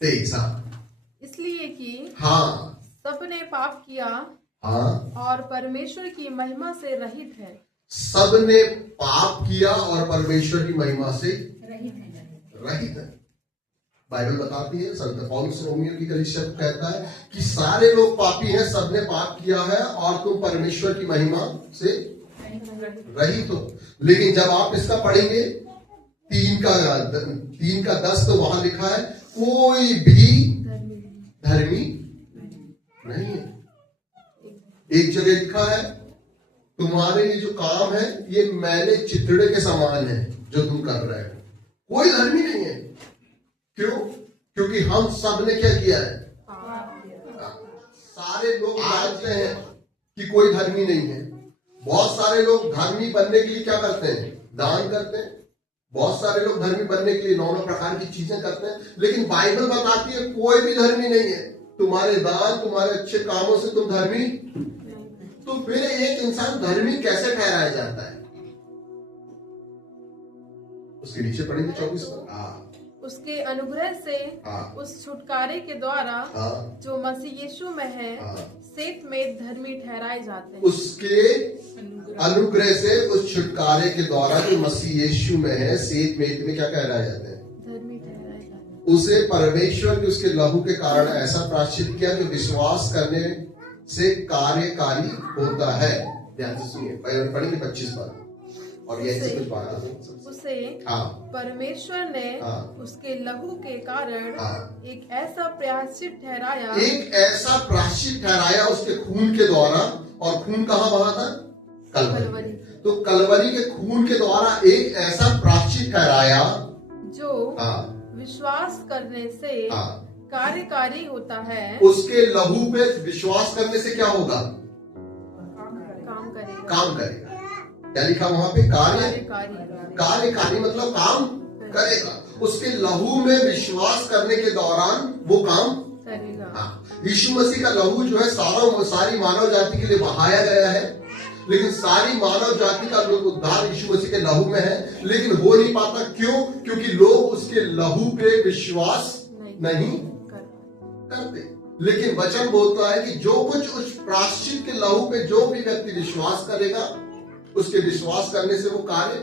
23। हाँ इसलिए कि हाँ सबने पाप किया हाँ, और परमेश्वर की महिमा से रहित है। सबने पाप किया और परमेश्वर की महिमा से रहित है। बाइबल बताती है, संत पौलुस रोमियो की कलीसिया को कहता है कि सारे लोग पापी हैं, सबने पाप किया है और तुम परमेश्वर की महिमा से रहित हो। लेकिन जब आप इसका पढ़ेंगे 3:10, तो वहां लिखा है कोई भी धर्मी नहीं है। एक जगह लिखा है तुम्हारे लिए जो काम है ये मैले चितड़े के समान है जो तुम कर रहे हो, कोई धर्मी नहीं है। क्यों? क्योंकि हम सब ने क्या किया है? सारे लोग जानते हैं कि कोई धर्मी नहीं है। बहुत सारे लोग धर्मी बनने के लिए क्या करते हैं? दान करते हैं। बहुत सारे लोग धर्मी बनने के लिए 9 प्रकार की चीजें करते हैं। लेकिन बाइबल बताती है कोई भी धर्मी नहीं है। तुम्हारे दान, तुम्हारे अच्छे कामों से तुम धर्मी, तो फिर एक इंसान धर्मी कैसे ठहराया जाता है? उसके नीचे पढ़ेंगे 24 पर। उसके अनुग्रह से उस छुटकारे के द्वारा जो मसीह यीशु में है सेत में धर्मी ठहराए जाते हैं। उसके अनुग्रह से उस छुटकारे के द्वारा जो मसीह यीशु में है सेत में क्या कहलाए जाते हैं? धर्मी ठहराए जाते हैं। उसे परमेश्वर के उसके लहू के कारण ऐसा प्रायश्चित किया जो विश्वास करने से कार्यकारी होता है। ध्यान से सुनिए, पढ़ेंगे 25 बार और यही से कुछ बात उसे परमेश्वर ने उसके लहू के कारण एक ऐसा प्रायश्चित ठहराया, एक ऐसा प्रायश्चित ठहराया उसके खून के द्वारा। और खून कहाँ बहा था? कलवरी। तो कलवरी के खून के द्वारा एक ऐसा प्रायश्चित ठहराया जो विश्वास करने से कार्यकारी होता है। उसके लहू पे विश्वास करने से क्या होगा? काम करेगा। क्या लिखा वहां पे? कार्यकारी मतलब काम करेगा। उसके लहू में विश्वास करने के दौरान वो काम करेगा। यीशु मसीह का लहू जो है सारी मानव जाति के लिए बहाया गया है। लेकिन सारी मानव जाति का लोग उद्धार यीशु मसीह के लहू में है, लेकिन हो नहीं पाता। क्यों? क्योंकि लोग उसके लहू पे विश्वास नहीं करते। लेकिन वचन बोलता है कि जो कुछ उस प्रायश्चित के लहू पे जो भी व्यक्ति विश्वास करेगा, उसके विश्वास करने से वो कार्य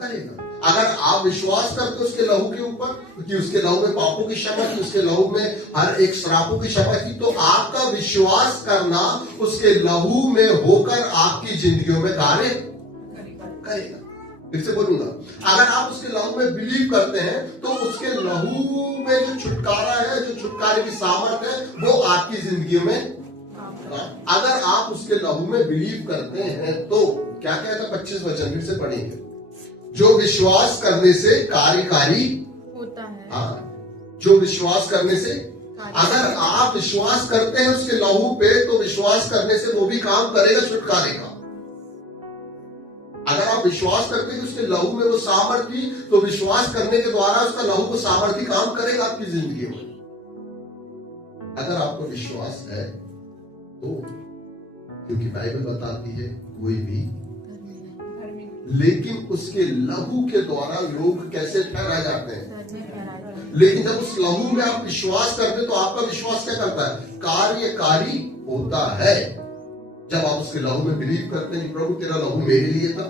करेगा। अगर आप विश्वास करते हो उसके लहू के ऊपर कि उसके लहू में पापों की क्षमा की, उसके लहू में हर एक श्रापों की क्षमा की, तो आपका विश्वास करना उसके लहू में होकर आपकी जिंदगियों में कार्य करेगा। फिर से बोलूंगा, अगर आप उसके लहू में बिलीव करते हैं तो उसके लहू में जो छुटकारा है, जो छुटकारे की सामर्थ है, वो आपकी जिंदगी में, अगर आप उसके लहू में बिलीव करते हैं तो क्या कहता 25 वचन फिर से पढ़ेंगे, जो विश्वास करने से कार्यकारी होता है। जो विश्वास करने से, अगर आप विश्वास करते हैं उसके लहू पे तो विश्वास करने से वो भी काम करेगा छुटकारे का। अगर आप विश्वास करते हैं कि उसके लहू में वो सामर्थ्य, तो विश्वास करने के द्वारा उसका लहू को सामर्थ्य काम करेगा आपकी जिंदगी में। अगर आपको विश्वास है तो, क्योंकि बाइबल बताती है कोई भी, लेकिन उसके लहू के द्वारा लोग कैसे ठहराए जाते हैं? लेकिन जब उस लहू में आप विश्वास करते हैं तो आपका विश्वास क्या करता है? कार्यकारी होता है। जब आप उसके लहू में बिलीव करते हैं, प्रभु तेरा लहू मेरे लिए था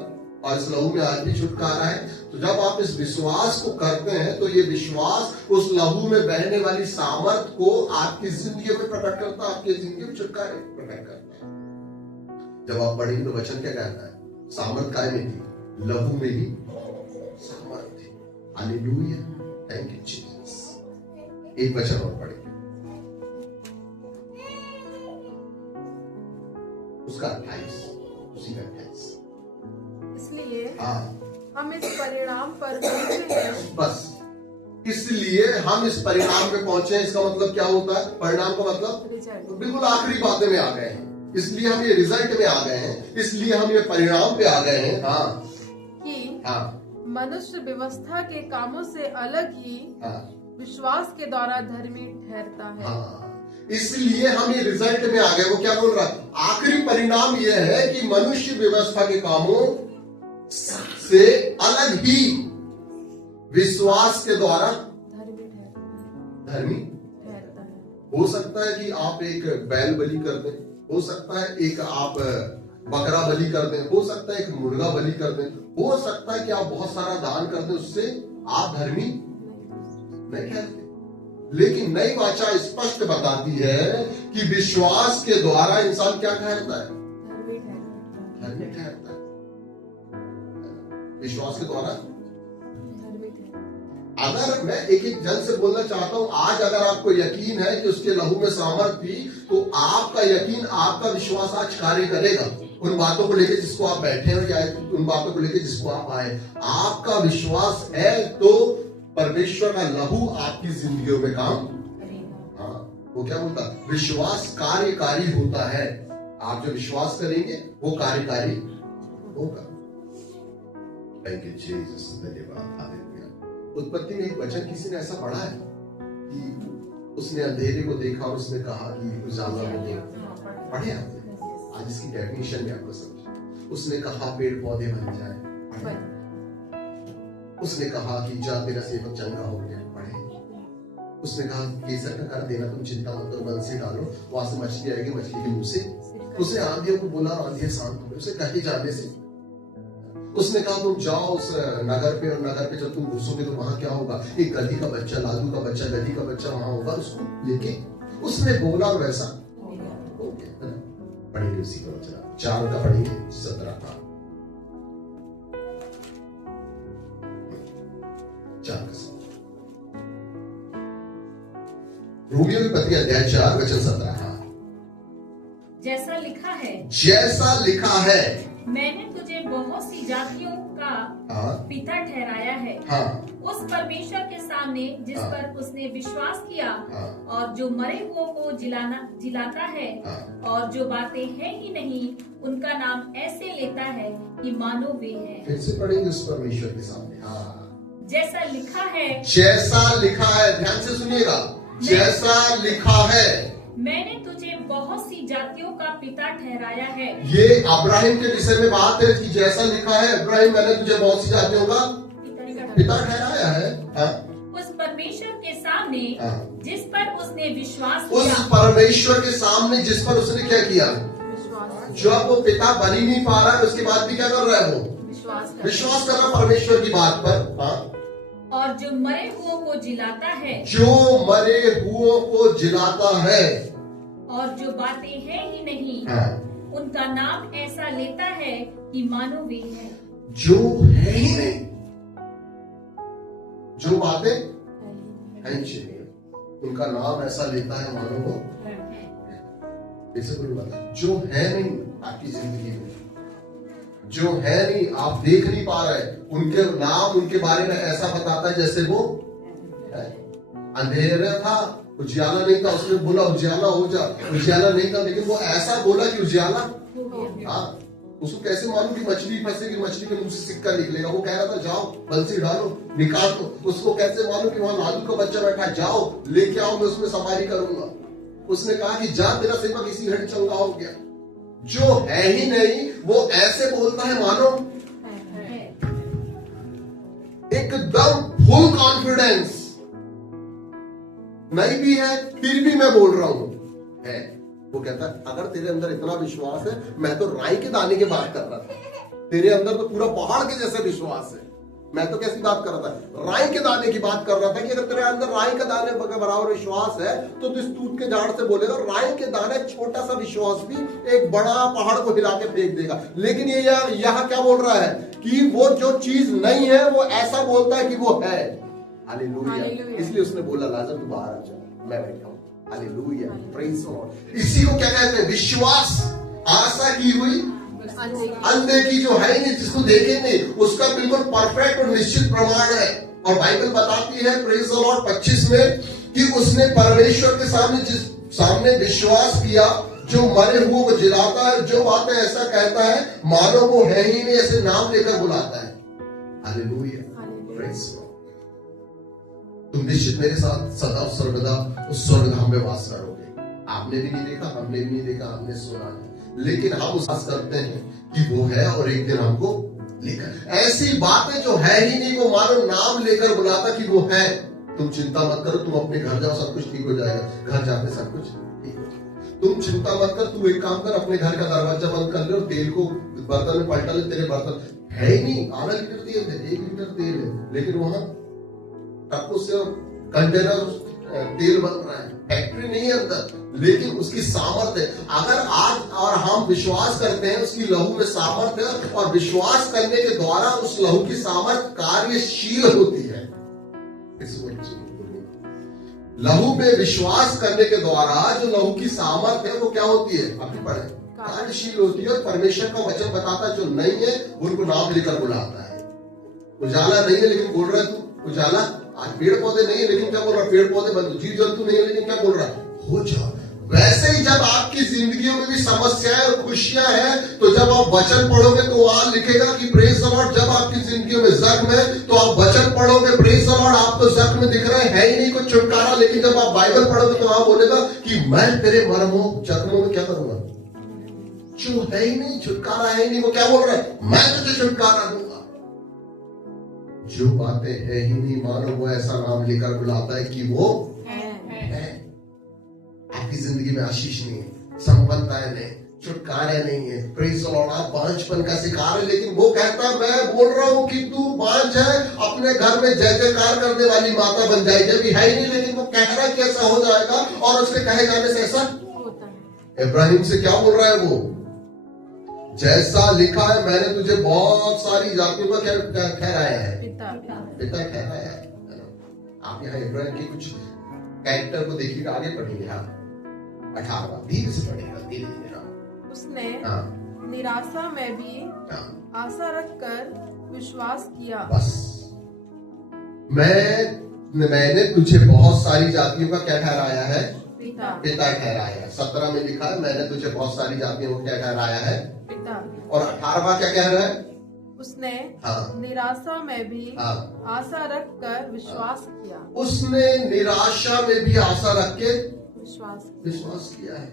और इस लहू में आज भी छुटकारा है, तो जब आप इस विश्वास को करते हैं तो ये विश्वास उस लहू में बहने वाली सामर्थ को आपकी जिंदगी में प्रकट करता है, आपकी जिंदगी में छुटकारे प्रकट करता है। जब आप पढ़ेंगे तो वचन क्या कहता है? सामर्थ काय में थी? लहू में ही सामर्थ थी। Hallelujah, thank you Jesus. एक वचन और पढ़ेंगे, उसका 28, उसी का 28। इसलिए हम इस परिणाम पर पहुंचे हैं। बस इसलिए हम इस परिणाम पे पहुंचे हैं। इसका मतलब क्या होता है? परिणाम का मतलब बिल्कुल आखिरी बातें में आ गए हैं। इसलिए हम ये रिजल्ट में आ गए हैं, इसलिए हम ये परिणाम पे आ गए हैं। कि मनुष्य व्यवस्था के कामों से अलग ही विश्वास के द्वारा धर्मी ठहरता है। इसलिए हम ये रिजल्ट में आ गए। वो क्या बोल रहा है? आखिरी परिणाम यह है कि मनुष्य व्यवस्था के कामों से अलग ही विश्वास के द्वारा धर्मी ठहरता है। हो सकता है कि आप एक बैल बलि कर दें, हो सकता है एक आप बकरा बलि कर दें, हो सकता है एक मुर्गा बलि कर दें, हो सकता है कि आप बहुत सारा दान कर दें, उससे आप धर्मी नहीं ठहरते। लेकिन नई वाचा स्पष्ट बताती है कि विश्वास के द्वारा इंसान क्या ठहरता है? धर्मी ठहरता है। विश्वास के द्वारा अगर मैं एक एक जन से बोलना चाहता हूं, आज अगर आपको यकीन है कि उसके लहू में सामर्थ थी, तो आपका यकीन, आपका विश्वास आज कार्य करेगा उन बातों को लेकर जिसको आप बैठे हो, या उन बातों को लेकर जिसको आप आए। आपका विश्वास है तो परमेश्वर का लहू आपकी जिंदगियों में काम। हाँ, वो क्या बोलता? विश्वास कार्यकारी होता है। आप जो विश्वास करेंगे वो कार्यकारी होगा। थैंक यू जीसस, धन्यवाद, हालेलुया। उत्पत्ति में एक वचन किसी ने ऐसा पढ़ा है कि उसने अंधेरे को देखा और उसने कहा कि उजाला हो गया। पढ़े आपने? आज इसकी डेफिनेशन में आपको समझ। उसने कहा पेड़ पौधे बन जाए, उसने कहा कि जा तेरा सेवक चंगा हो गया। पढ़े? उसने कहा केसर का कर देना, तुम चिंता मत करो, बंसी डालो, वहां से मछली आएगी, मछली के मुंह से। उसने आंधियों को बोला, आंधियां शांत हो गई उसे कहे जाने से। उसने कहा तुम जाओ उस नगर पे, और नगर पे जब तुम घुसोगे तो वहां क्या होगा? एक गधी का बच्चा, लालू का बच्चा, गधी का बच्चा वहां होगा, उसको लेके उसने बोला और वैसा हो गया। पढ़ेंगे उसी को, 4 का पढ़ेंगे 17 का 4 का रोमियो की पत्री अध्याय 4 वचन 17। जैसा लिखा है, जैसा लिखा है, मैंने तुझे बहुत सी जातियों का पिता ठहराया है। उस परमेश्वर के सामने जिस पर उसने विश्वास किया, और जो मरे हुओं को जिलाता है, और जो बातें हैं ही नहीं उनका नाम ऐसे लेता है कि मानो वे हैं। फिर से पढ़ेंगे उस परमेश्वर के सामने। जैसा लिखा है, जैसा लिखा है, ध्यान से सुनिएगा, जैसा लिखा है, मैंने तुझे बहुत सी जातियों का पिता ठहराया है। ये अब्राहिम के विषय में बात है कि जैसा लिखा है, अब्राहिम मैंने तुझे बहुत सी जातियों का पिता ठहराया है। उस परमेश्वर के सामने जिस पर उसने विश्वास उस किया, परमेश्वर के सामने जिस पर उसने क्या किया? जो अब वो पिता बन ही नहीं पा रहा है, उसके बाद भी क्या कर रहा है? वो विश्वास कर रहा परमेश्वर की बात पर। और जो मरे हुओं को जिलाता है, जो मरे हुओं को जिलाता है, और जो बातें हैं ही नहीं उनका नाम ऐसा लेता है कि मानो वे हैं। जो है ही नहीं, जो बातें हैं ही, उनका नाम ऐसा लेता है मानो वो कोई बात जो है नहीं आपकी जिंदगी में, जो है नहीं, आप देख नहीं पा रहे, उनके नाम उनके बारे में ऐसा बताता है जैसे वो है। अंधेरा था, उजियाला नहीं था, उसने बोला उजियाला हो जा, उजियाला नहीं था, लेकिन वो ऐसा बोला कि उजियाला। उसको कैसे मालूम कि मछली फंसेगी, मछली के मुंह से सिक्का निकलेगा? वो कह रहा था जाओ बंसी डालो, निकाल दो। उसको कैसे मालूम कि वहां लालू का बच्चा बैठा है? जाओ लेके आओ, मैं उसमें सवारी करूंगा। उसने कहा कि जा तेरा सेवक इसी घड़ी चंगा हो गया। जो है ही नहीं वो ऐसे बोलता है मानो एकदम फुल कॉन्फिडेंस नहीं भी है, फिर भी मैं बोल रहा हूं है। वो कहता है अगर तेरे अंदर इतना विश्वास है, मैं तो राई के दाने की बात कर रहा था, तेरे अंदर तो पूरा पहाड़ के जैसे विश्वास है। मैं तो कैसी बात कर रहा था? राई के दाने की बात कर रहा था कि अगर तेरे अंदर राई के दाने बराबर विश्वास है तो तू स्तूत के झाड़ से बोलेगा, राई के दाने छोटा सा विश्वास भी एक बड़ा पहाड़ को हिला के फेंक देगा। लेकिन ये यहाँ क्या बोल रहा है कि वो जो चीज नहीं है वो ऐसा बोलता है कि वो है। हालेलुया। इसलिए उसने बोला लाजर तू बाहर आ जा, मैं बैठा हूं। Hallelujah, praise God. इसी को क्या कहते हैं? विश्वास। आशा की हुई अंधे की जो है नहीं, जिसको देखे नहीं, उसका बिल्कुल परफेक्ट और निश्चित प्रमाण है। और बाइबल बताती है प्रेज द लॉर्ड 25 में कि उसने परमेश्वर के सामने जिस सामने विश्वास किया, जो मरे हुए को जिलाता है, जो बातें ऐसा कहता है मानो वो है ही नहीं, ऐसे नाम लेकर बुलाता है। Hallelujah, praise God. तुम निश्चित मेरे साथ सदा सर्वदा उस स्वर्गधाम में वास करोगे। आपने भी नहीं देखा, हमने भी नहीं देखा, हमने सुना है, लेकिन हम विश्वास करते हैं कि वो है और एक दिन हमको लेकर। ऐसी बातें जो है ही नहीं वो मानो नाम लेकर बुलाता कि वो है। तुम चिंता मत करो, तुम अपने घर जाओ, सब कुछ ठीक हो जाएगा। घर जाके सब कुछ ठीक हो जाएगा। तुम चिंता मत कर, तू एक काम कर, अपने घर का दरवाजा बंद कर ले और तेल को बर्तन में पलटा ले। तेरे बर्तन है ही नहीं, आधा लीटर तेल है, 1 लीटर तेल है, लेकिन वहां ट्रकों से और कंटेनर तेल बन रहा है, फैक्ट्री नहीं है अंदर, लेकिन उसकी सामर्थ्य है। अगर आज और हम विश्वास करते हैं उसकी लहू में सामर्थ्य है, और विश्वास करने के द्वारा उस लहू की सामर्थ्य कार्यशील होती है। लहू में विश्वास करने के द्वारा जो लहू की सामर्थ्य है वो क्या होती है? अभी पढ़े, कार्यशील होती है। और परमेश्वर का वचन बताता है जो नहीं है उनको नाम लेकर बुलाता है। उजाला नहीं है लेकिन बोल रहा है तू उजाला। आज पेड़ पौधे नहीं है लेकिन क्या बोल रहा है? पेड़ पौधे बन। जीव जंतु नहीं है लेकिन क्या बोल रहा है? हो जाओ। वैसे ही जब आपकी जिंदगियों में भी समस्याएं और खुशियां हैं, तो जब आप वचन पढ़ोगे तो वहां लिखेगा कि प्रेज द लॉर्ड। जब आपकी जिंदगियों में जख्म है तो आप वचन पढ़ोगे, प्रेज द लॉर्ड। आप तो जख्म में दिख रहे है ही नहीं कोई छुटकारा, लेकिन जब आप बाइबल पढ़ोगे तो वहां बोलेगा कि मैं तेरे मर्मों जख्मों में क्या करूंगा? जो है ही नहीं, छुटकारा है ही नहीं, वो क्या बोल रहा है? मैं तुझे छुटकारा दूंगा। जो बातें है ही नहीं, मानो वो ऐसा नाम लेकर बुलाता है कि वो है। आपकी जिंदगी में आशीष नहीं है, संपन्नताएं नहीं, छुटकारे नहीं है, प्रेज द लॉर्ड। आप बांझपन का शिकार है, लेकिन वो कहता है मैं बोल रहा हूं कि तू बांझ है, अपने घर में जय जयकार करने वाली माता बन जाएगी। अभी है ही नहीं, लेकिन वो कह रहा है कि ऐसा हो जाएगा, और उसके कहे जाने से ऐसा होता है। इब्राहिम से क्या बोल रहा है वो? जैसा लिखा है मैंने तुझे बहुत सारी जातियों का क्या ठहराया है, पिता ठहराया है। आप यहाँ इब्राहिम की कुछ कैरेक्टर को देखिएगा, आगे पढ़िएगा, 18वां धीरे से पढ़ेगा, धीरे धीरे। उसने निराशा में भी आशा रखकर विश्वास किया। बस मैंने तुझे बहुत सारी जातियों का क्या ठहराया है? पिता ठहराया है। 17 में लिखा है मैंने तुझे बहुत सारी जातियों को क्या ठहराया है? पिता। और 18वां क्या कह रहा है? उसने निराशा में भी आशा रख कर विश्वास किया। उसने निराशा में भी आशा रख के विश्वास किया है।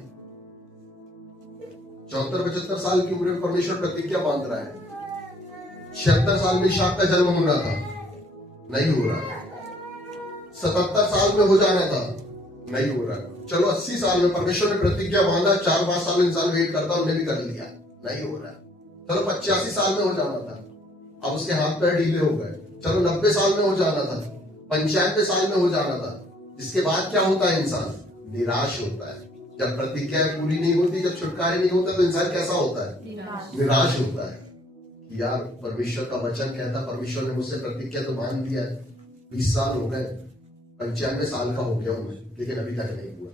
74-75 साल की उम्र में परमेश्वर प्रतिज्ञा बांध रहा है। 76 साल में ईशाक का जन्म होना था, नहीं हो रहा। 77 साल में हो जाना था, नहीं हो रहा। चलो 80 साल में परमेश्वर ने प्रतिज्ञा बांधा, 4-5 साल इंसान वेट करता, उन्हें भी कर लिया, नहीं हो रहा। चलो 85 साल में हो जाना था, अब उसके हाथ पैर ढीले हो गए। चलो 90 साल में हो जाना था, 95 साल में हो जाना था। इसके बाद क्या होता है? इंसान निराश होता है। जब प्रतिज्ञा पूरी नहीं होती, जब छुटकारा नहीं होता, तो इंसान कैसा होता है? निराश होता है। यार परमेश्वर का वचन कहता, परमेश्वर ने मुझसे प्रतिज्ञा तो बांध दिया है, 20 साल हो गए, 95 साल का हो गया हूं, लेकिन अभी तक नहीं हुआ।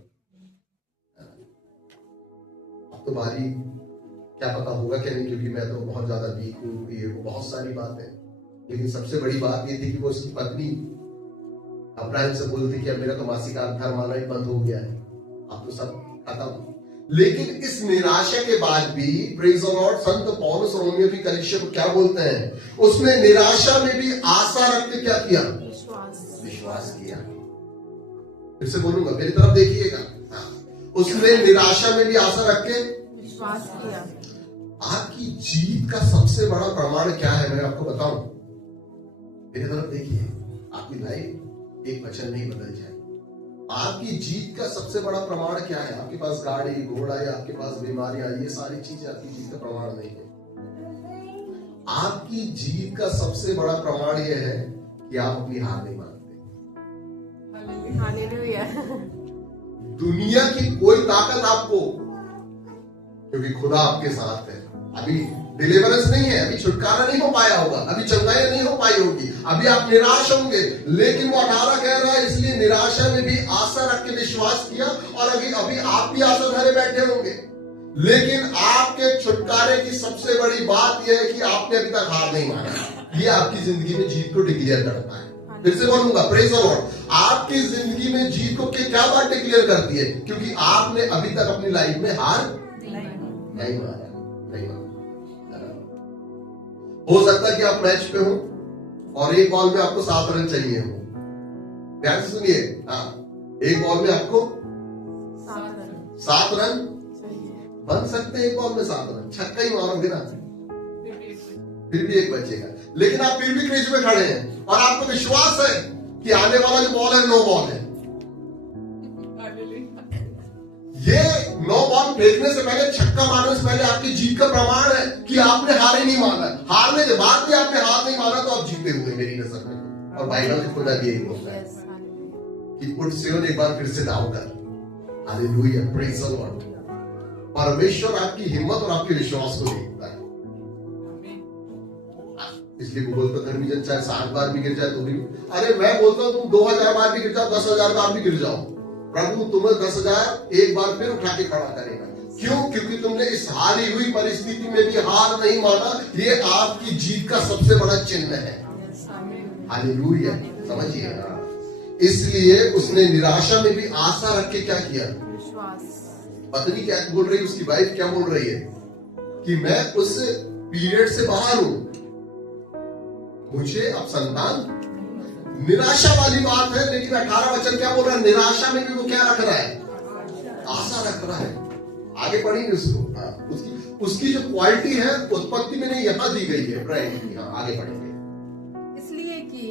अब तो बारी क्या पता होगा क्या नहीं, क्योंकि मैं तो बहुत ज्यादा वीक हूँ, ये वो बहुत सारी बातें। लेकिन सबसे बड़ी बात ये थी कि वो उसकी पत्नी अब्राहम से बोलती कि अब मेरा तो मासिक धर्म आना ही बंद हो गया है, अब तो सब खत्म। लेकिन इस निराशा के बाद भी प्रेज द लॉर्ड, संत पौलुस रोमियो की कलीसिया को क्या बोलते हैं? उसने निराशा में भी आशा रख के क्या किया? विश्वास किया। फिर से बोलूंगा, मेरी तरफ देखिएगा। उसने निराशा में भी आशा रख के विश्वास किया। आपकी जीत का सबसे बड़ा प्रमाण क्या है? मैं आपको बताऊं, मेरी तरफ देखिए। आपकी लाइफ एक वचन नहीं बदल जाए। आपकी जीत का सबसे बड़ा प्रमाण क्या है? आपके पास गाड़ी घोड़ा या आपके पास बीमारियां, ये सारी चीजें आपकी जीत का प्रमाण नहीं है। आपकी जीत का सबसे बड़ा प्रमाण यह है कि आप अपनी हार नहीं मानते। हालेलुया। दुनिया की कोई ताकत आपको, क्योंकि खुदा आपके साथ है। अभी डिलीवरेंस नहीं है, अभी छुटकारा नहीं हो पाया होगा, अभी चंगाई नहीं हो पाई होगी, अभी आप निराश होंगे, लेकिन वो 18 कह रहा है इसलिए निराशा में भी आशा रख के विश्वास किया। और अभी आप भी आशा धरे बैठे होंगे, लेकिन आपके छुटकारे की सबसे बड़ी बात यह है कि आपने अभी तक हार नहीं माना। ये आपकी जिंदगी में जीत को डिक्लेयर करता है। फिर से बोलूंगा, प्रेज द लॉर्ड। आपकी जिंदगी में जीत को क्या बात डिक्लेयर करती है? क्योंकि आपने अभी तक अपनी लाइफ में हार नहीं माना। हो सकता है कि आप मैच पे हो और एक बॉल में आपको 7 रन चाहिए हो। ध्यान से सुनिए, एक बॉल में आपको 7 रन बन सकते हैं। एक बॉल में 7 रन, छक्का ही मारोगे ना, फिर भी एक बचेगा। लेकिन आप फिर भी क्रीज में खड़े हैं और आपको विश्वास है कि आने वाला जो बॉल है 9 बॉल है। ये 9 बॉल फेंकने से पहले, छक्का मारने से पहले आपकी जीत का प्रमाण है कि आपने हार ही नहीं माना। हारने के बाद भी आपने हार नहीं माना तो आप जीते हुए मेरी नजर में। और बाइबल में खुदा भी यही बोलता है कि उठ सियोन एक बार फिर से दाव कर। Hallelujah, praise the Lord. परमेश्वर आपकी हिम्मत और आपके विश्वास को देखता है। इसलिए वो बोलता धर्मी जन चाहे 7 बार भी गिर जाए तो भी, अरे मैं बोलता हूं तुम 2000 बार भी गिर जाओ, 10,000 बार भी गिर जाओ, प्रभु तुम्हें 10,000 एक बार फिर उठा के खड़ा करेगा। क्यों? क्योंकि तुमने इस हारी हुई परिस्थिति में भी हार नहीं माना। ये आपकी जीत का सबसे बड़ा चिन्ह है। हालेलुया, समझिए। इसलिए उसने निराशा में भी आशा रख के क्या किया? विश्वास। पत्नी क्या बोल रही है, उसकी वाइफ क्या बोल रही है कि मैं उस पीरियड से बाहर हूं, मुझे अब संतान। निराशा वाली बात है, लेकिन 18 वचन क्या बोल रहा है? निराशा में भी वो क्या रख रहा है? आशा रख रहा है। आगे पढ़ेंगे उसको। उसकी जो क्वालिटी है उत्पत्ति में नहीं, यहां दी गई है। आगे पढ़ेंगे। इसलिए कि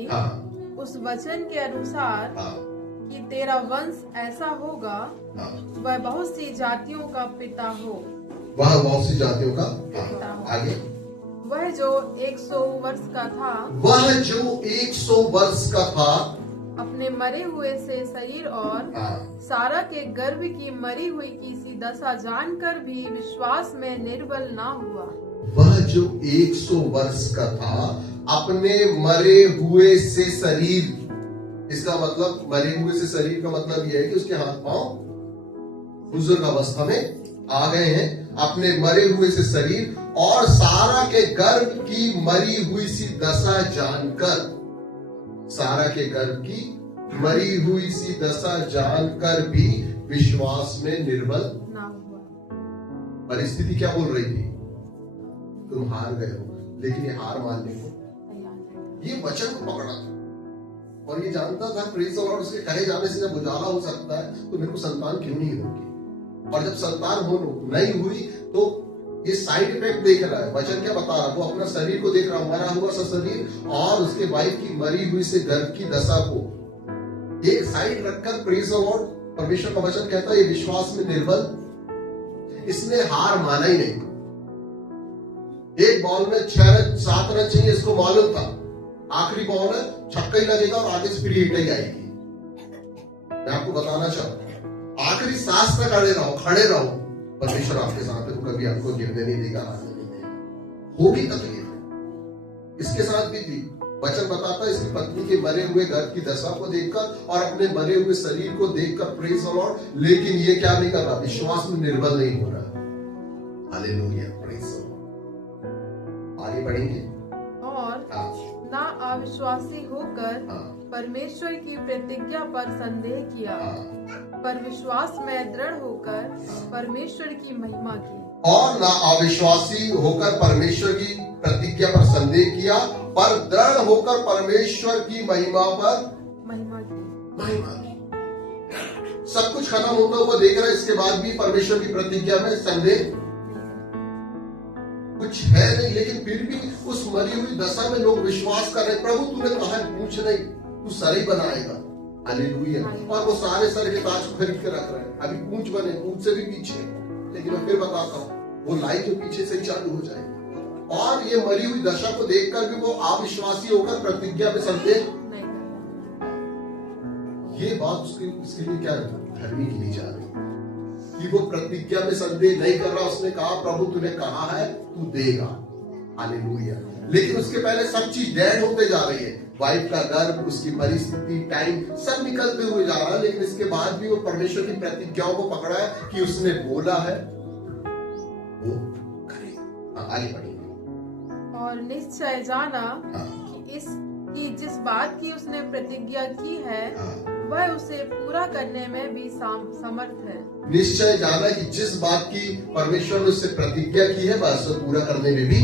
उस वचन के अनुसार कि तेरा वंश ऐसा होगा, वह बहुत सी जातियों का पिता हो। वह बहुत सी जातियों का पिता हो। आगे, वह जो 100 वर्ष का था, वह जो 100 वर्ष का था, अपने मरे हुए से शरीर और सारा के गर्भ की मरी हुई की सी दशा जानकर भी विश्वास में निर्बल ना हुआ। वह जो 100 वर्ष का था, अपने मरे हुए से शरीर, इसका मतलब मरे हुए से शरीर का मतलब यह है कि उसके हाथ पांव बुजुर्ग अवस्था में आ गए हैं। अपने मरे हुए से शरीर और सारा के गर्भ की मरी हुई सी दशा जानकर, सारा के गर्भ की मरी हुई सी दशा जानकर भी विश्वास में निर्बल ना हुआ। परिस्थिति क्या बोल रही थी? तुम हार गए हो, लेकिन ये हार मानने को ये वचन को पकड़ा था और ये जानता था प्रेज और उसके कहे जाने से जब उजाला हो सकता है तो मेरे को संतान क्यों नहीं होगी। और जब संतान हो नहीं हुई तो ये साइड इफेक्ट देख रहा है। वचन क्या बता रहा है? वो अपना शरीर को देख रहा है, मरा हुआ सा शरीर और उसके वाइफ की मरी हुई से गर्भ की दशा को एक साइड रखकर प्रेज और परमेश्वर का वचन कहता है ये विश्वास में निर्बल, इसने हार माना ही नहीं। एक बॉल में 6 रन 7 रन चाहिए, इसको मालूम था आखिरी बॉल है, छक्का ही लगेगा और आगे से फ्री हिट ही आएगी। मैं आपको बताना चाहता हूं, आखिरी सांस तक खड़े रहो, परमेश्वर आपके साथ है, कभी आपको गिरने नहीं देगा, हारने नहीं देगा। होगी तकलीफ, इसके साथ भी थी। वचन बताता है इसकी पत्नी के मरे हुए गर्भ की दशा को देखकर और अपने मरे हुए शरीर को देखकर प्रेज द लॉर्ड, लेकिन ये क्या नहीं कर रहा? विश्वास में निर्बल नहीं हो रहा। Hallelujah, praise the Lord. आगे बढ़ेंगे। और ना अविश्वासी होकर परमेश्वर की प्रतिज्ञा पर संदेह किया, पर विश्वास में दृढ़ होकर परमेश्वर की महिमा की। और ना अविश्वासी होकर परमेश्वर की प्रतिज्ञा पर संदेह किया, पर दृढ़ होकर परमेश्वर की महिमा की। सब कुछ खत्म होता हुआ देख रहा है, इसके बाद भी परमेश्वर की प्रतिज्ञा में संदेह कुछ है नहीं। लेकिन फिर भी उस मरी हुई दशा में लोग विश्वास कर रहे, प्रभु तूने कहा पूछ नहीं, तू सर ही बनाएगा। हालेलुया। और वो सारे सर के ताज को खरीद के रख रहे हैं। अभी पूछ बने, पूछ से भी पीछे, लेकिन मैं फिर बताता हूँ वो लाइन जो पीछे से चालू हो जाएगी। और ये मरी हुई दशा को देखकर भी वो अविश्वासी होकर प्रतिज्ञा में संदेह। ये बात उसके लिए क्या धर्मी की नहीं जा रही कि वो प्रतिज्ञा में संदेह नहीं कर रहा। उसने कहा प्रभु तूने कहा है तू देगा। हालेलुया। लेकिन उसके पहले सब चीज डेड होते जा रही है, वाइफ का गर्भ, उसकी परिस्थिति, टाइम सब निकलते हुए जा रहा है। लेकिन इसके बाद भी वो परमेश्वर की प्रतिज्ञाओं को पकड़ा है कि उसने बोला है वो करेगा। आगे बढ़ेंगे। और निश्चय जाना कि जिस बात की उसने प्रतिज्ञा की है वह उसे पूरा करने में भी समर्थ है। निश्चय जाना कि जिस बात की परमेश्वर ने उससे प्रतिज्ञा की है वह उसे पूरा करने में भी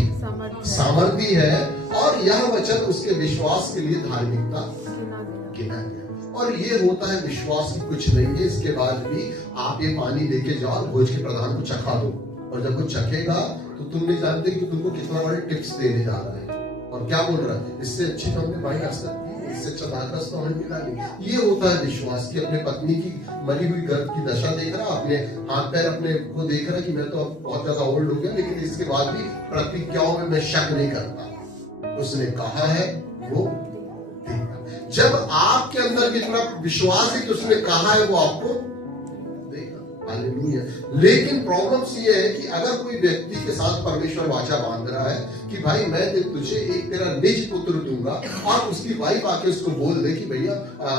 सामर्थी है। और यह वचन उसके विश्वास के लिए धार्मिकता गिना गया। और ये होता है विश्वास की कुछ नहीं है। इसके बाद भी आप ये पानी लेके जाओ, भोज के प्रधान को चखा दो, और जब वो चखेगा तो तुम नहीं जानते कि तुमको कितना बड़े टिप्स देने जा रहा है। और क्या बोल रहा है? इससे अच्छी तो हमने बाई असर इससे अच्छा दाखरस तो हमें मिला नहीं। ये होता है विश्वास कि अपने पत्नी की मरी हुई गर्भ की दशा देख रहा, अपने हाथ पैर अपने को देख रहा कि मैं तो अब बहुत ज्यादा ओल्ड हो गया, लेकिन इसके बाद भी प्रतिज्ञाओं में मैं शक नहीं करता। उसने कहा है वो देगा। जब आपके अंदर इतना विश्वास है कि उसने कहा है वो आपको देगा। हालेलुया। लेकिन प्रॉब्लम्स ये है कि अगर कोई व्यक्ति के साथ परमेश्वर वाचा बांध रहा है कि भाई मैं तुझे एक तेरा निज पुत्र दूंगा, और उसकी वाइफ आके उसको बोल दे कि भैया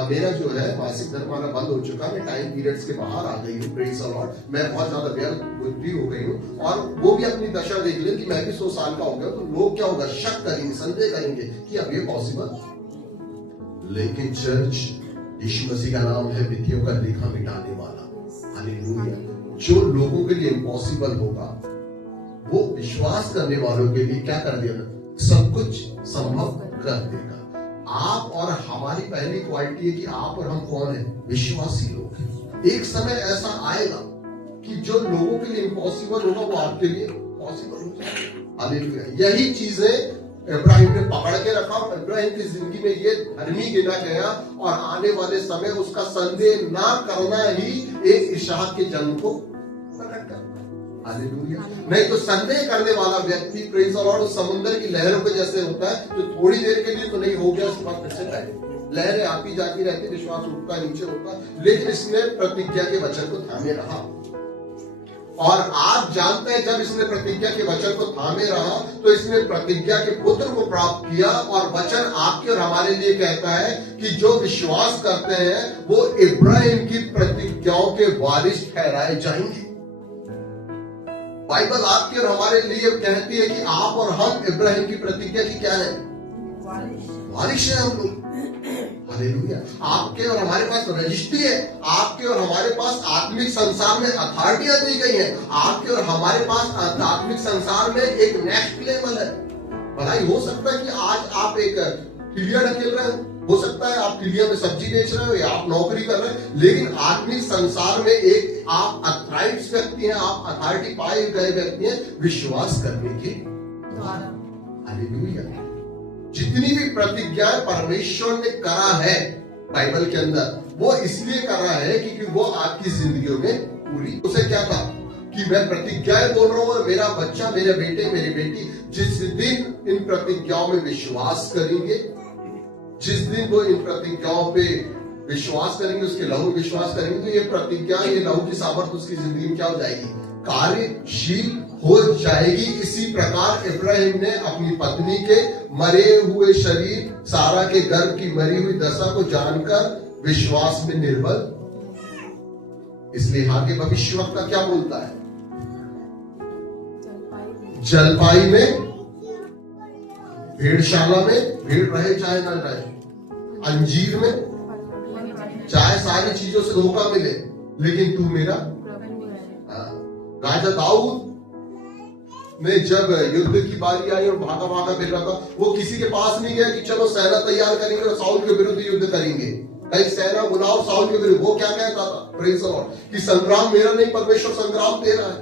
मेरा जो है मासिक धर्म आना बंद हो चुका, मैं टाइम पीरियड्स के बाहर आ गई हूँ, प्रेज द लॉर्ड, मैं बहुत ज्यादा व्यर्थ बुद्धि हो गई हूँ, और वो भी अपनी दशा देख ले कि मैं भी 100 साल का हो गया, तो लोग क्या होगा, शक करेंगे, संदेह करेंगे कि अब ये पॉसिबल। लेकिन चर्च, यीशु मसीह का नाम है विधियों का लेखा मिटाने वाला। हालेलुया। जो लोगों के लिए इम्पॉसिबल होगा वो विश्वास करने वालों के लिए क्या कर देगा, सब कुछ संभव कर देगा। आप और हमारी पहली क्वालिटी है कि आप और हम कौन है, विश्वासी लोग हैं। एक समय ऐसा आएगा कि जो लोगों के लिए इम्पॉसिबल होगा वो आपके लिए पॉसिबल हो जाएगा। हालेलुया। यही चीजें इब्राहिम ने पकड़ के रखा। इब्राहिम की जिंदगी में ये धर्मी गिना गया, और आने वाले समय उसका संदेह ना करना ही एक इसहाक के जन्म को प्रकट करता है। हालेलुया। नहीं तो संदेह करने वाला व्यक्ति, प्रेज द लॉर्ड, समुद्र की लहरों के जैसे होता है, जो थोड़ी देर के लिए तो नहीं हो गया, उसके बाद फिर से बैठे, लहरें आती जाती रहती, विश्वास उठता नीचे होता, लेकिन इसने प्रतिज्ञा के वचन को थामे रहा। और आप जानते हैं जब इसने प्रतिज्ञा के वचन को थामे रहा तो इसने प्रतिज्ञा के पुत्र को प्राप्त किया, और वचन आपके और हमारे लिए कहता है कि जो विश्वास करते हैं वो इब्राहिम की प्रतिज्ञाओं के वारिस ठहराए जाएंगे। बाइबल आपके और हमारे लिए कहती है कि आप और हम इब्राहिम की प्रतिज्ञा की क्या है, वारिस है हम लोग। हालेलुया। आपके और हमारे पास रजिस्ट्री है, आपके और हमारे पास आत्मिक संसार में अथॉरिटियां दी गई हैं, आपके और हमारे पास आत्मिक संसार में एक नेक्स्ट लेवल है। भलाई हो सकता है कि आज आप एक किलिया ढकेल रहे हो सकता है आप किलिया में सब्जी बेच रहे हो या आप नौकरी कर रहे हैं, लेकिन आत्मिक संसार में एक आप अथॉरिटीज व्यक्ति हैं, आप अथॉरिटी पाए गए व्यक्ति हैं विश्वास करने के द्वारा। हालेलुया। जितनी भी प्रतिज्ञाएं परमेश्वर ने करा है बाइबल के अंदर, वो इसलिए कर रहा है क्योंकि वो आपकी जिंदगियों में पूरी। उसे क्या था कि मैं प्रतिज्ञाएं बोल रहा हूं, और मेरा बच्चा, मेरे बेटे, मेरी बेटी जिस दिन इन प्रतिज्ञाओं में विश्वास करेंगे, जिस दिन वो इन प्रतिज्ञाओं पे विश्वास करेंगे, उसके लहू में विश्वास करेंगे, तो ये प्रतिज्ञा, ये लहू की सामर्थ उसकी जिंदगी में क्या हो जाएगी, कार्यशील हो जाएगी। इसी प्रकार इब्राहिम ने अपनी पत्नी के मरे हुए शरीर, सारा के गर्भ की मरी हुई दशा को जानकर विश्वास में निर्बल, इसलिए आगे भविष्यवक्ता क्या बोलता है, जलपाई में, भेड़शाला में भेड़ रहे चाहे ना रहे, अंजीर में चाहे सारी चीजों से धोखा मिले, लेकिन तू मेरा। राजा दाऊद ने जब युद्ध की बारी आई और भागा भागा फिर रहा था, वो किसी के पास नहीं गया कि चलो सेना तैयार करेंगे और साउल के विरुद्ध युद्ध करेंगे, कहीं सेना बुलाओ साउल के विरुद्ध। वो क्या कहता था, प्रेज़ द लॉर्ड, कि संग्राम मेरा नहीं, परमेश्वर संग्राम तेरा है।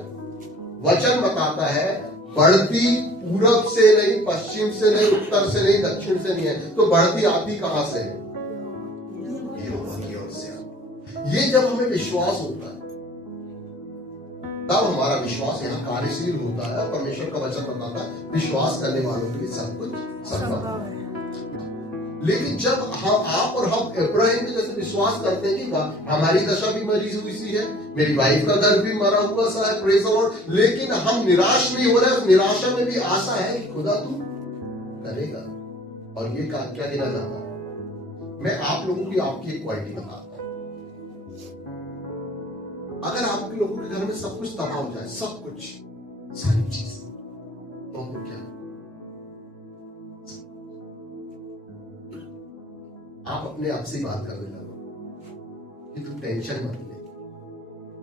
वचन बताता है बढ़ती पूरब से नहीं, पश्चिम से नहीं, उत्तर से नहीं, दक्षिण से नहीं है, तो बढ़ती आती कहां से है, यहोवा की ओर से। ये जब हमें विश्वास होता है तब हमारा विश्वास यहाँ कार्यशील होता है। परमेश्वर का वचन बताता है विश्वास करने वालों के लिए सब कुछ संभव है। लेकिन जब हम, आप और हम इब्राहिम के जैसे विश्वास करते हैं कि हमारी दशा भी मरी हुई सी है, मेरी वाइफ का दर्द भी मरा हुआ सा है, प्रेज़ द लॉर्ड, लेकिन हम निराश नहीं हो रहे। उस निराशा में भी आशा है कि खुदा तू करेगा। और ये क्या गिना जाता है, मैं आप लोगों की आपकी एक क्वालिटी बताता हूं। अगर आपके लोगों के घर में सब कुछ तबाह हो जाए, सब कुछ, सारी चीज, तो हमको क्या, आप अपने आप से बात करने लगो कि तू टेंशन मत ले,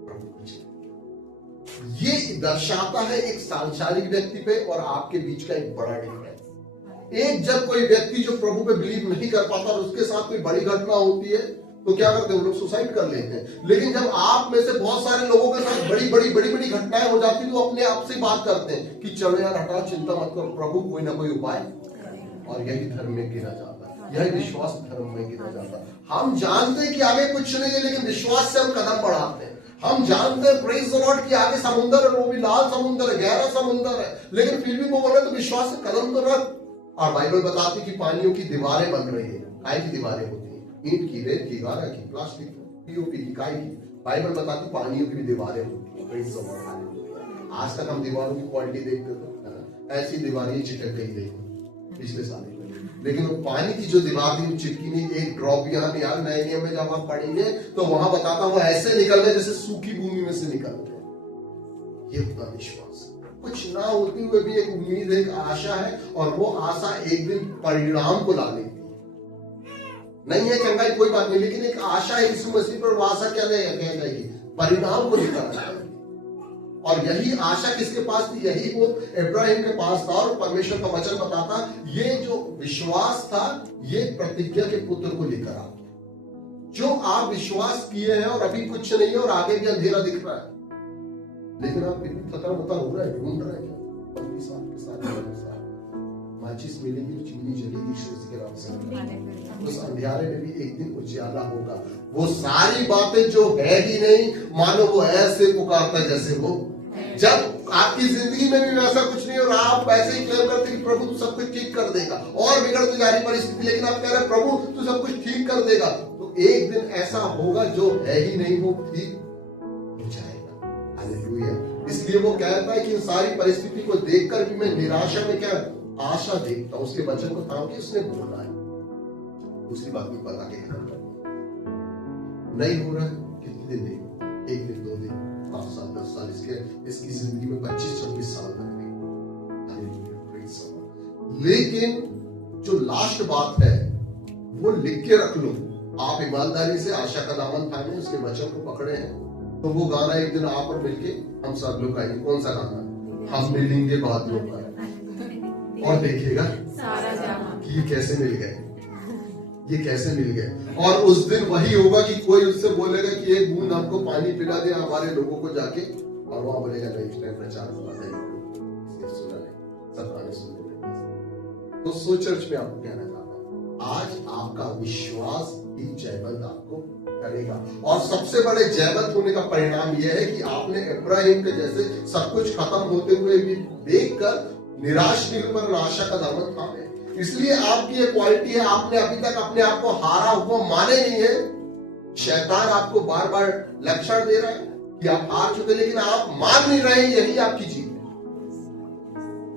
प्रभु कुछ। ये दर्शाता है एक सांसारिक व्यक्ति पे और आपके बीच का एक बड़ा डिफरेंस। एक जब कोई व्यक्ति जो प्रभु पे बिलीव नहीं कर पाता और उसके साथ कोई बड़ी घटना होती है तो क्या करते हैं, लोग सुसाइड कर लेते हैं। लेकिन जब आप में से बहुत सारे लोगों के साथ बड़ी घटनाएं हो जाती है तो अपने आप से बात करते हैं कि चलो यार हटा, चिंता मत करो, प्रभु कोई ना कोई उपाय, और यही धर्म में गिना जाता है। यह विश्वास धर्म में गिना जाता है। हम जानते हैं कि आगे कुछ नहीं है, लेकिन विश्वास से हम कदम बढ़ाते हैं। हम जानते हैं प्रेज द लॉर्ड कि आगे समुंदर है, वो भी लाल समुंदर है, गहरा समुंदर है, लेकिन फिर भी वो बोल रहे तो विश्वास से कदम तो रख। और बाइबल बताती कि पानियों की दीवारें बन रही है। काय की दीवारें होती है? ईंट की, रेत की, गारा की, प्लास्टिक की, पीओपी की, काय की। बाइबल बताती पानियों की भी दीवारें होती है। Praise the Lord. आज तक हम दीवारों की क्वालिटी देखते थे, ऐसी दीवारें चिटक गई देखो पिछले साल, लेकिन वो पानी की जो दीवार थी चिटकी नहीं, एक ड्रॉप भी यहाँ नहीं आया। नए नियम में जब आप पढ़ेंगे तो वहां बताता वो ऐसे निकल गए जैसे सूखी भूमि में से निकलते हैं। ये होता विश्वास। कुछ ना होते हुए भी एक उम्मीद है, एक आशा है, और वो आशा एक दिन परिणाम को ला देती है। नहीं है चंगाई कोई बात नहीं, लेकिन एक आशा है यीशु मसीह पर। वो आशा क्या जाएगी? परिणाम को लेकर जाएगी। और यही आशा किसके पास थी? यही वो इब्राहिम के पास था। और परमेश्वर का वचन बताता ये जो विश्वास था ये प्रतिज्ञा के पुत्र को लेकर आ गया। जो आप विश्वास किए हैं और अभी कुछ नहीं है और आगे भी अंधेरा दिख रहा है, लेकिन आप फिर भी थतर मुतर हो रहा है, ढूंढ रहे हैं के साथ माचिस मिलेगी तो चिमनी जलेगी के नाम से। उस अंधेरे में भी एक दिन उजाला होगा। वो सारी बातें जो है ही नहीं, मानो वो ऐसे पुकारता है जैसे वो। जब आपकी जिंदगी में भी वैसा कुछ नहीं और आप ऐसे ही क्लेम करते कि प्रभु तू सब कुछ ठीक कर देगा, और बिगड़ तो जा रही परिस्थिति, लेकिन आप कह रहे हैं प्रभु तू सब कुछ ठीक कर देगा, तो एक दिन ऐसा होगा जो है ही नहीं वो ठीक हो जाएगा। हालेलुया। इसलिए वो कहता है कि इन सारी परिस्थिति को देखकर भी मैं निराशा में क्या आशा देखता हूं। उसके वचन को थाम के उसने बोला है। दूसरी बात भी पता के नहीं हो रहा है, कितने दिन नहीं, एक दिन, 2 दिन, 5 साल, 10 साल, इसकी जिंदगी में 25-26 साल लग गए। लेकिन जो लास्ट बात है वो लिख के रख लो। आप ईमानदारी से आशा का दामन थामे, उसके वचन को पकड़े हैं, तो वो गाना एक दिन आप और मिलके हम सब लोग गाएंगे। कौन सा गाना? हम मिलेंगे बादलों पर, और देखिएगा सारा जहां कि ये कैसे मिल गए, ये कैसे मिल गए। और उस दिन वही होगा कि कोई उससे बोलेगा कि एक बूंद हमको पानी पिला दे हमारे लोगों को जाके, और वहां बोलेगा नहीं, इस टाइम प्रचार हुआ नहीं, सुना नहीं, सब गाने सुनने। तो सो चर्च में आपको कहना चाहता हूं, आज आपका विश्वास ही जयवंत आपको करेगा। और सबसे बड़े जयवंत होने का परिणाम यह है कि आपने इब्राहिम के जैसे सब कुछ खत्म होते हुए भी देखकर निराश नहीं पर आशा का दामन थामे। इसलिए आपकी ये क्वालिटी है, आपने अभी तक अपने आप को हारा हुआ माने नहीं है। शैतान आपको बार बार लक्षण दे रहा है कि आप हार चुके, लेकिन आप मान नहीं रहे, यही आपकी जीत है।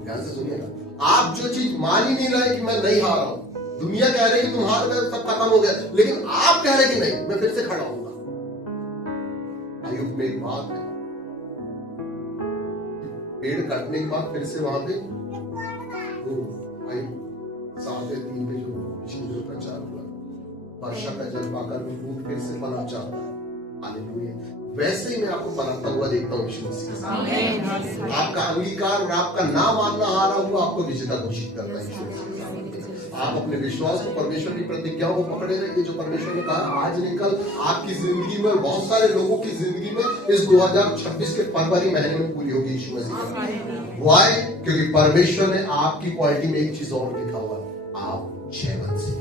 ध्यान से सुनिएगा, आप जो चीज मान ही नहीं रहे कि मैं नहीं हारा हूं, दुनिया कह रही है तुम हार गए, सब खत्म हो गया, लेकिन आप कह रहे कि नहीं, मैं फिर से खड़ा होऊंगा। आयुब में एक बात है, पेड़ काटने के बाद फिर से वहां पे साथ 3 पे जो प्रचार हुआ, वर्षा का जल पाकर वो फूट फिर से पनप जाता है। हालेलुया। वैसे ही मैं आपको पनपता हुआ देखता हूँ यीशु मसीह। आपका अंगीकार और आपका ना मानना हारा हुआ आपको विजेता घोषित करता है। आप अपने विश्वास को, परमेश्वर की प्रतिज्ञाओं को पकड़े रहिए। जो परमेश्वर ने कहा आज नहीं कल आपकी जिंदगी में, बहुत सारे लोगों की जिंदगी में इस 2026 के फरवरी महीने में पूरी होगी यीशु मसीह। वाई? क्योंकि परमेश्वर ने आपकी क्वालिटी में एक चीज और लिखा हुआ है, आप जयवंत से